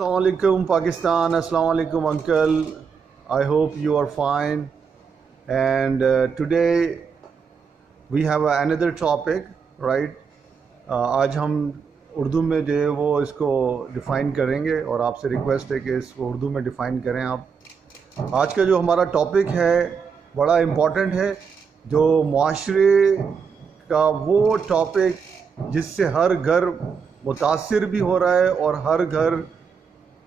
Assalamu alaikum Pakistan, Assalamu alaikum uncle. I hope you are fine. And today we have another topic, right? آج ہم اردو میں جو ہے وہ اس کو ڈیفائن کریں گے اور آپ سے ریکویسٹ ہے کہ اس کو اردو میں ڈیفائن کریں آپ. آج کا جو ہمارا ٹاپک ہے بڑا امپورٹنٹ ہے، جو معاشرے کا وہ ٹاپک جس سے ہر گھر متاثر بھی ہو رہا ہے اور ہر گھر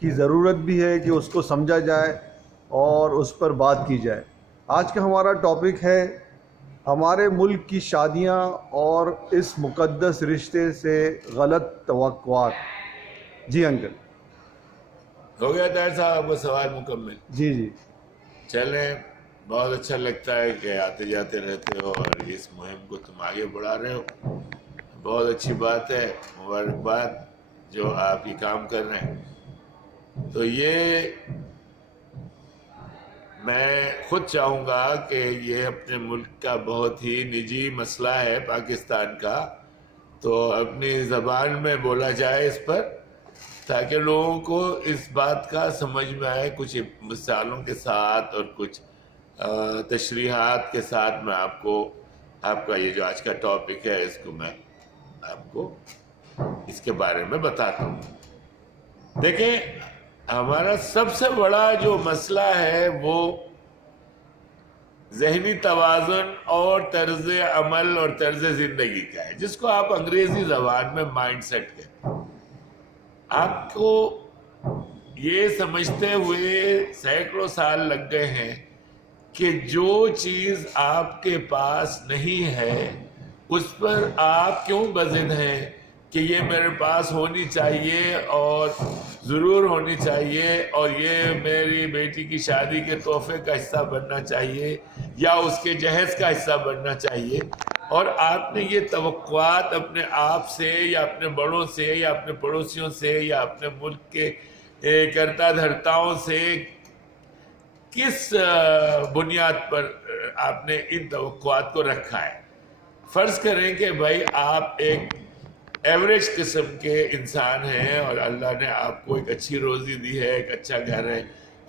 کی ضرورت بھی ہے کہ اس کو سمجھا جائے اور اس پر بات کی جائے. آج کا ہمارا ٹاپک ہے ہمارے ملک کی شادیاں اور اس مقدس رشتے سے غلط توقعات. جی انکل. ہو گیا طاہر صاحب وہ سوال مکمل؟ جی. چلیں، بہت اچھا لگتا ہے کہ آتے جاتے رہتے ہو اور اس مہم کو تم آگے بڑھا رہے ہو. بہت اچھی بات ہے، مبارکباد جو آپ یہ کام کر رہے ہیں. تو یہ میں خود چاہوں گا کہ یہ اپنے ملک کا بہت ہی نجی مسئلہ ہے پاکستان کا، تو اپنی زبان میں بولا جائے اس پر، تاکہ لوگوں کو اس بات کا سمجھ میں آئے. کچھ مثالوں کے ساتھ اور کچھ تشریحات کے ساتھ میں آپ کا یہ جو آج کا ٹاپک ہے اس کو میں آپ کو اس کے بارے میں بتاتا ہوں. دیکھیں، ہمارا سب سے بڑا جو مسئلہ ہے وہ ذہنی توازن اور طرز عمل اور طرز زندگی کا ہے، جس کو آپ انگریزی زبان میں مائنڈ سیٹ کہتے ہیں. آپ کو یہ سمجھتے ہوئے سینکڑوں سال لگ گئے ہیں کہ جو چیز آپ کے پاس نہیں ہے اس پر آپ کیوں بضد ہیں کہ یہ میرے پاس ہونی چاہیے اور ضرور ہونی چاہیے، اور یہ میری بیٹی کی شادی کے تحفے کا حصہ بننا چاہیے یا اس کے جہیز کا حصہ بننا چاہیے. اور آپ نے یہ توقعات اپنے آپ سے یا اپنے بڑوں سے یا اپنے پڑوسیوں سے یا اپنے ملک کے کرتا دھرتاؤں سے کس بنیاد پر آپ نے ان توقعات کو رکھا ہے؟ فرض کریں کہ بھائی آپ ایک ایوریج قسم کے انسان ہیں اور اللہ نے آپ کو ایک اچھی روزی دی ہے، ایک اچھا گھر ہے،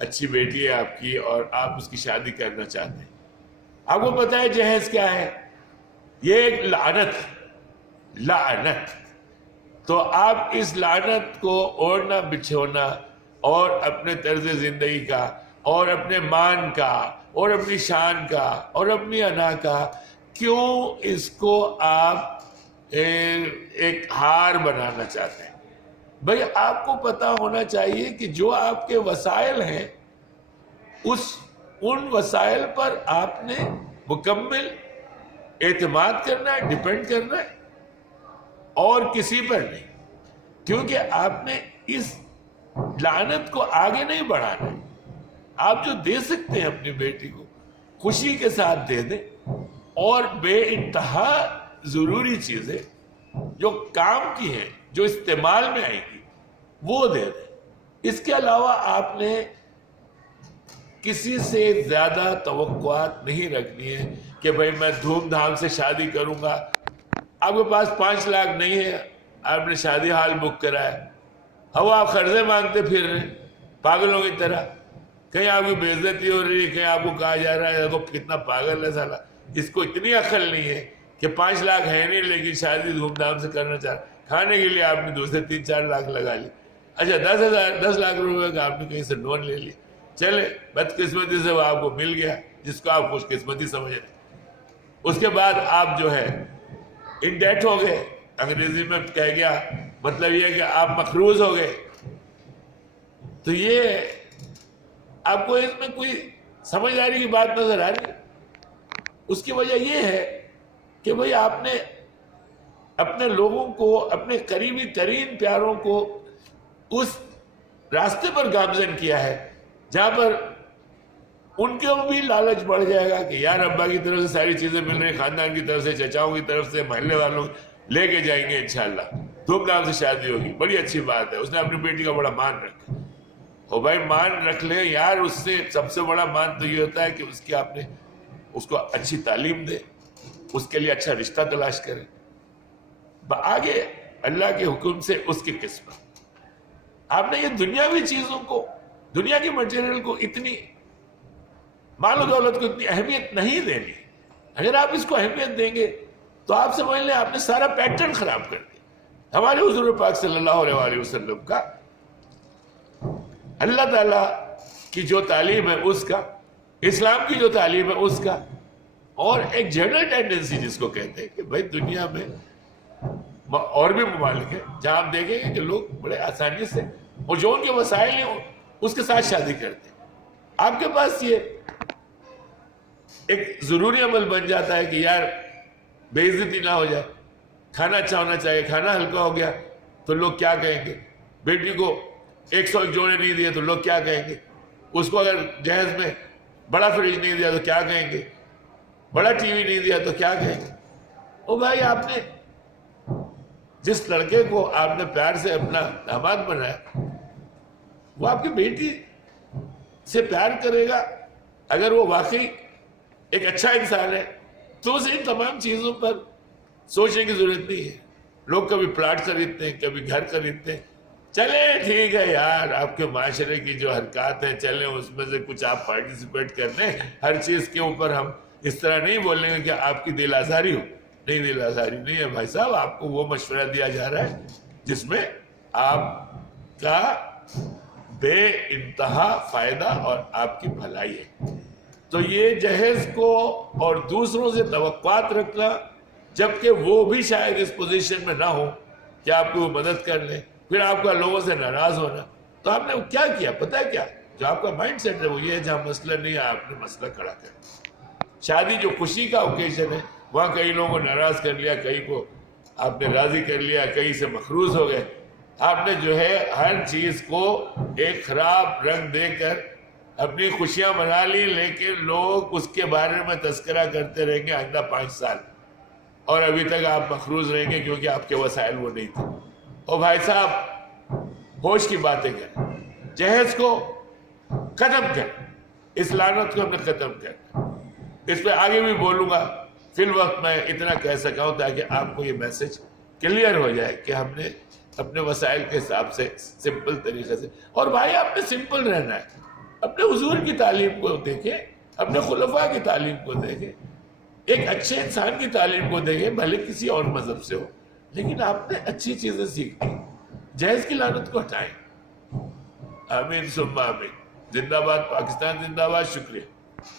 اچھی بیٹی ہے آپ کی، اور آپ اس کی شادی کرنا چاہتے ہیں. آپ کو پتہ ہے جہیز کیا ہے؟ یہ ایک لعنت. تو آپ اس لعنت کو اوڑھنا بچھونا اور اپنے طرز زندگی کا اور اپنے مان کا اور اپنی شان کا اور اپنی انا کا کیوں اس کو آپ ایک ہار بنانا چاہتے ہیں؟ بھئی آپ کو پتہ ہونا چاہیے کہ جو آپ کے وسائل ہیں ان وسائل پر آپ نے مکمل اعتماد کرنا ہے، ڈیپینڈ کرنا ہے، اور کسی پر نہیں. کیونکہ آپ نے اس لعنت کو آگے نہیں بڑھانا ہے. آپ جو دے سکتے ہیں اپنی بیٹی کو خوشی کے ساتھ دے دیں، اور بے انتہا ضروری چیزیں جو کام کی ہیں، جو استعمال میں آئیں گی، وہ دے دیں. اس کے علاوہ آپ نے کسی سے زیادہ توقعات نہیں رکھنی ہے کہ بھئی میں دھوم دھام سے شادی کروں گا. آپ کے پاس 5 لاکھ نہیں ہے، آپ نے شادی ہال بک کرا ہے، اب آپ قرضے مانگتے پھر رہے ہیں پاگلوں کی طرح. کہیں آپ کی بے عزتی ہو رہی ہے، کہیں آپ کو کہا جا رہا ہے دیکھو کتنا پاگل ہے سالا، اس کو اتنی عقل نہیں ہے کہ 5 لاکھ ہے نہیں لیکن شادی دھوم دھام سے کرنا چاہ رہا. کھانے کے لیے آپ نے دوسرے 3-4 لاکھ لگا لی. اچھا 10 لاکھ روپے کا آپ نے کہیں سے لون لے لیا. چلے بدقسمتی سے وہ آپ کو مل گیا جس کو آپ خوش قسمتی سمجھ رہے. اس کے بعد آپ جو ہے ان ڈیٹ ہو گئے. انگریزی میں کہہ گیا مطلب یہ کہ آپ مقروض ہو گئے. تو یہ آپ کو اس میں کوئی سمجھداری کی بات نظر آ رہی ہے؟ اس کی وجہ یہ ہے کہ بھئی آپ نے اپنے لوگوں کو، اپنے قریبی ترین پیاروں کو اس راستے پر گامزن کیا ہے جہاں پر ان کے بھی لالچ بڑھ جائے گا کہ یار ابا کی طرف سے ساری چیزیں مل رہی ہیں، خاندان کی طرف سے، چچاؤں کی طرف سے، محلے والوں لے کے جائیں گے انشاءاللہ، دھوم دھام سے شادی ہوگی، بڑی اچھی بات ہے. اس نے اپنی بیٹی کا بڑا مان رکھا. ہو بھائی مان رکھ لیں یار، اس سے سب سے بڑا مان تو یہ ہوتا ہے کہ اس کی آپ نے اس کو اچھی تعلیم دے، اس کے لیے اچھا رشتہ تلاش کریں، آگے اللہ کے حکم سے اس کی قسمت. آپ نے یہ دنیاوی چیزوں کو، دنیا کی مٹیریل کو، اتنی مال و دولت کو اتنی اہمیت نہیں دینی. اگر آپ اس کو اہمیت دیں گے تو آپ سمجھ لیں آپ نے سارا پیٹرن خراب کر دیا. ہمارے حضور پاک صلی اللہ علیہ وآلہ وسلم کا، اللہ تعالیٰ کی جو تعلیم ہے اس کا، اسلام کی جو تعلیم ہے اس کا، اور ایک جنرل ٹینڈنسی جس کو کہتے ہیں کہ بھائی دنیا میں اور بھی ممالک ہیں جہاں آپ دیکھیں گے کہ لوگ بڑے آسانی سے وہ جو ان کے وسائل ہیں اس کے ساتھ شادی کرتے ہیں. آپ کے پاس یہ ایک ضروری عمل بن جاتا ہے کہ یار بے عزتی نہ ہو جائے، کھانا اچھا ہونا چاہیے، کھانا ہلکا ہو گیا تو لوگ کیا کہیں گے، بیٹی کو 100 جوڑے نہیں دیے تو لوگ کیا کہیں گے، اس کو اگر جہیز میں بڑا فریج نہیں دیا تو کیا کہیں گے، بڑا ٹی وی نہیں دیا تو کیا کہیں گے. او بھائی، آپ نے جس لڑکے کو آپ نے پیار سے اپنا داماد بنایا وہ آپ کی بیٹی سے پیار کرے گا. اگر وہ واقعی ایک اچھا انسان ہے تو اسے ان تمام چیزوں پر سوچنے کی ضرورت نہیں ہے. لوگ کبھی پلاٹ خریدتے ہیں، کبھی گھر خریدتے ہیں. چلیں ٹھیک ہے یار، آپ کے معاشرے کی جو حرکات ہیں چلیں اس میں سے کچھ آپ پارٹیسپیٹ کر لیں. ہر چیز کے اوپر ہم اس طرح نہیں بولیں گے کہ آپ کی دل آزاری ہو. نہیں، دل آزاری نہیں ہے بھائی صاحب. آپ کو وہ مشورہ دیا جا رہا ہے جس میں آپ کا بے انتہا فائدہ اور آپ کی بھلائی ہے. تو یہ جہیز کو اور دوسروں سے توقعات رکھنا، جبکہ وہ بھی شاید اس پوزیشن میں نہ ہو کہ آپ کو وہ مدد کر لیں، پھر آپ کا لوگوں سے ناراض ہونا. تو آپ نے کیا کیا پتہ ہے کیا؟ جو آپ کا مائنڈ سیٹ ہے وہ یہ ہے جہاں مسئلہ نہیں ہے آپ نے مسئلہ کھڑا کر. شادی جو خوشی کا اوکیشن ہے وہاں کئی لوگوں کو ناراض کر لیا، کئی کو آپ نے راضی کر لیا، کئی سے مخروض ہو گئے. آپ نے جو ہے ہر چیز کو ایک خراب رنگ دے کر اپنی خوشیاں منا لی، لیکن لوگ اس کے بارے میں تذکرہ کرتے رہیں گے آئندہ 5 سال، اور ابھی تک آپ مخروض رہیں گے کیونکہ آپ کے وسائل وہ نہیں تھے. اور بھائی صاحب ہوش کی باتیں کریں، جہیز کو ختم کر، اس لعنت کو ہم نے ختم کر. اس پہ آگے بھی بولوں گا، فی الوقت میں اتنا کہہ سکا ہوں تاکہ آپ کو یہ میسج کلیئر ہو جائے کہ ہم نے اپنے وسائل کے حساب سے سمپل طریقے سے. اور بھائی آپ نے سمپل رہنا ہے. اپنے حضور کی تعلیم کو دیکھیں، اپنے خلفاء کی تعلیم کو دیکھیں، ایک اچھے انسان کی تعلیم کو دیکھیں، بھلے کسی اور مذہب سے ہو، لیکن آپ نے اچھی چیزیں سیکھیں. جہیز کی لعنت کو ہٹائیں. آمین ثم آمین. زندہ باد پاکستان، زندہ باد. شکریہ.